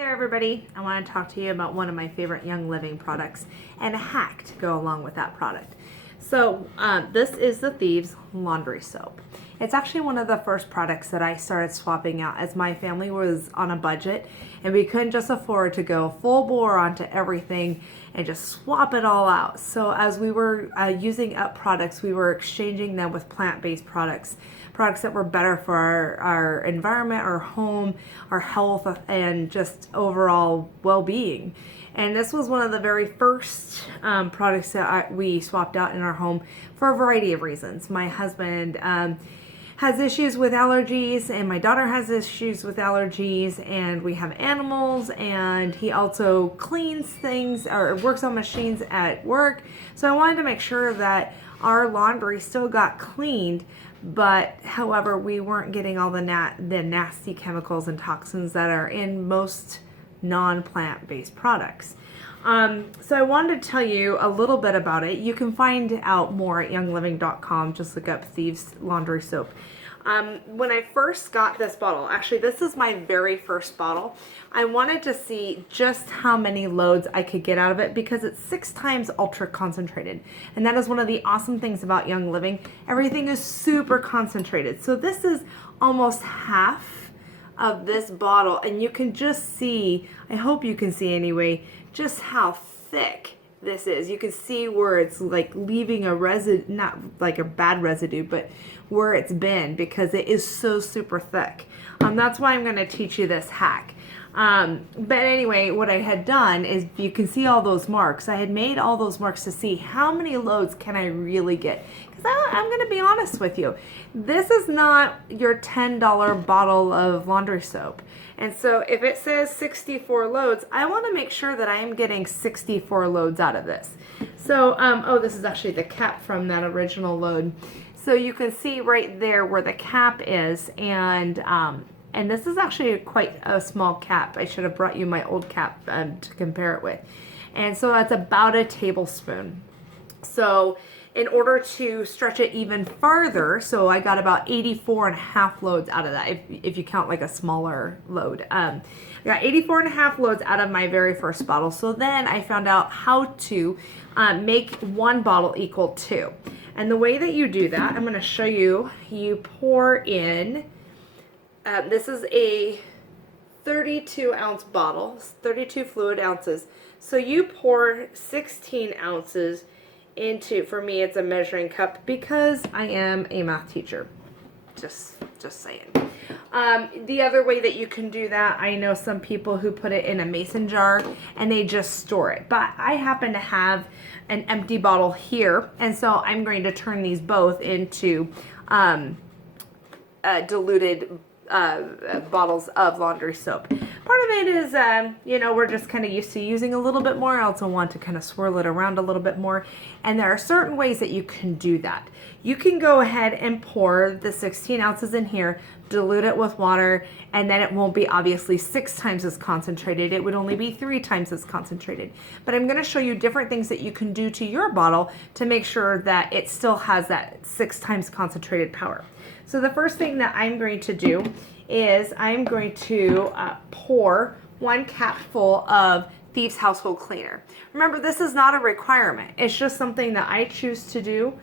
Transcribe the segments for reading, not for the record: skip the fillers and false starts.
Hey there everybody, I want to talk to you about one of my favorite Young Living products and a hack to go along with that product. So this is the Thieves laundry soap. It's actually one of the first products that I started swapping out as my family was on a budget and we couldn't just afford to go full bore onto everything and just swap it all out. So as we were using up products, we were exchanging them with plant-based products that were better for our environment, our home, our health, and just overall well-being. And this was one of the very first products that we swapped out in our home for a variety of reasons. My husband has issues with allergies, and my daughter has issues with allergies, and we have animals, and he also cleans things or works on machines at work. So I wanted to make sure that our laundry still got cleaned, but however, we weren't getting all the nasty chemicals and toxins that are in most non-plant-based products. So I wanted to tell you a little bit about it. You can find out more at youngliving.com. Just look up Thieves laundry soap. When I first got this bottle, actually this is my very first bottle, I wanted to see just how many loads I could get out of it because it's 6 times ultra concentrated. And that is one of the awesome things about Young Living. Everything is super concentrated. So this is almost half of this bottle, and you can just see, I hope you can see anyway, just how thick this is. You can see where it's like leaving a residue, not like a bad residue, but where it's been because it is so super thick. That's why I'm going to teach you this hack. But anyway, what I had done is you can see all those marks. I had made all those marks to see how many loads can I really get. Because I'm going to be honest with you. This is not your $10 bottle of laundry soap. And so if it says 64 loads, I want to make sure that I am getting 64 loads out of this. So, oh, this is actually the cap from that original load. So you can see right there where the cap is, and this is actually quite a small cap. I should have brought you my old cap to compare it with. And so that's about a tablespoon. So in order to stretch it even further, so I got about 84.5 loads out of that, if you count like a smaller load. I got 84.5 loads out of my very first bottle. So then I found out how to make one bottle equal 2. And the way that you do that, I'm going to show you. You pour in, this is a 32 ounce bottle, 32 fluid ounces. So you pour 16 ounces into, for me it's a measuring cup because I am a math teacher. Just saying. The other way that you can do that, I know some people who put it in a mason jar and they just store it. But I happen to have an empty bottle here, and so I'm going to turn these both into diluted bottles of laundry soap. Part of it is, we're just kind of used to using a little bit more. I also want to kind of swirl it around a little bit more. And there are certain ways that you can do that. You can go ahead and pour the 16 ounces in here, dilute it with water, and then it won't be obviously 6 times as concentrated. It would only be 3 times as concentrated. But I'm going to show you different things that you can do to your bottle to make sure that it still has that 6 times concentrated power. So the first thing that I'm going to do is I'm going to pour 1 cap full of Thieves Household Cleaner. Remember, this is not a requirement. It's just something that I choose to do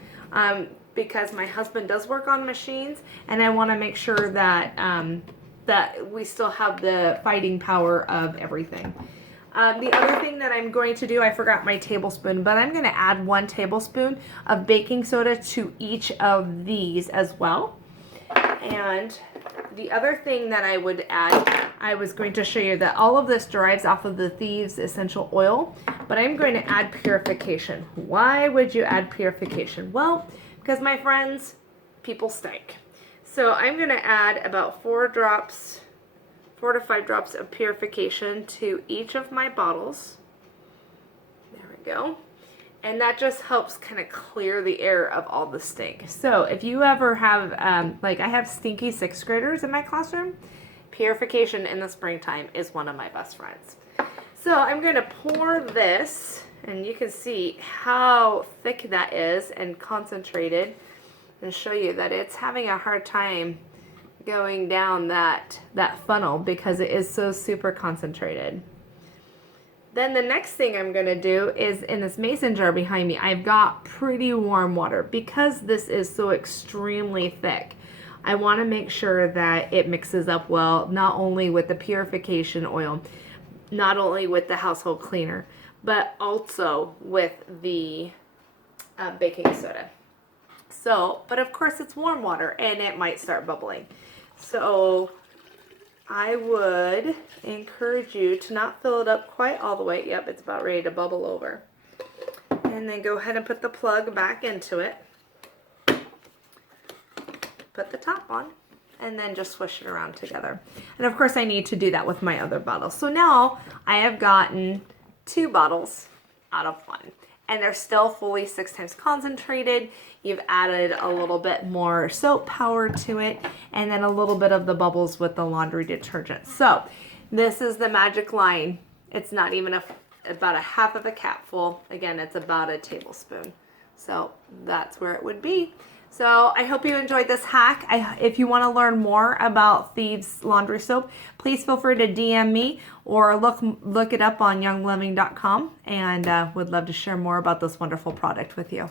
because my husband does work on machines, and I want to make sure that that we still have the fighting power of everything. The other thing that I'm going to do, I forgot my tablespoon, but I'm going to add 1 tablespoon of baking soda to each of these as well. And the other thing that I would add, I was going to show you that all of this derives off of the Thieves essential oil, but I'm going to add purification. Why would you add purification? Well, because my friends, people stink. So I'm going to add about 4 to 5 drops of purification to each of my bottles. There we go. And that just helps kind of clear the air of all the stink. So if you ever have, like I have stinky 6th graders in my classroom, purification in the springtime is one of my best friends. So I'm going to pour this, and you can see how thick that is and concentrated, and show you that it's having a hard time going down that funnel because it is so super concentrated. Then the next thing I'm going to do is in this mason jar behind me, I've got pretty warm water. Because this is so extremely thick, I want to make sure that it mixes up well, not only with the purification oil, not only with the household cleaner, but also with the baking soda. So, but of course it's warm water and it might start bubbling. So I would encourage you to not fill it up quite all the way. Yep, it's about ready to bubble over. And then go ahead and put the plug back into it. Put the top on and then just swish it around together. And of course I need to do that with my other bottle. So now I have gotten 2 bottles out of 1. And they're still fully 6 times concentrated. You've added a little bit more soap power to it, and then a little bit of the bubbles with the laundry detergent. So this is the magic line. It's not even about a half of a capful. Again, it's about a tablespoon. So that's where it would be. So I hope you enjoyed this hack. If you want to learn more about Thieves laundry soap, please feel free to DM me or look it up on youngliving.com, and would love to share more about this wonderful product with you.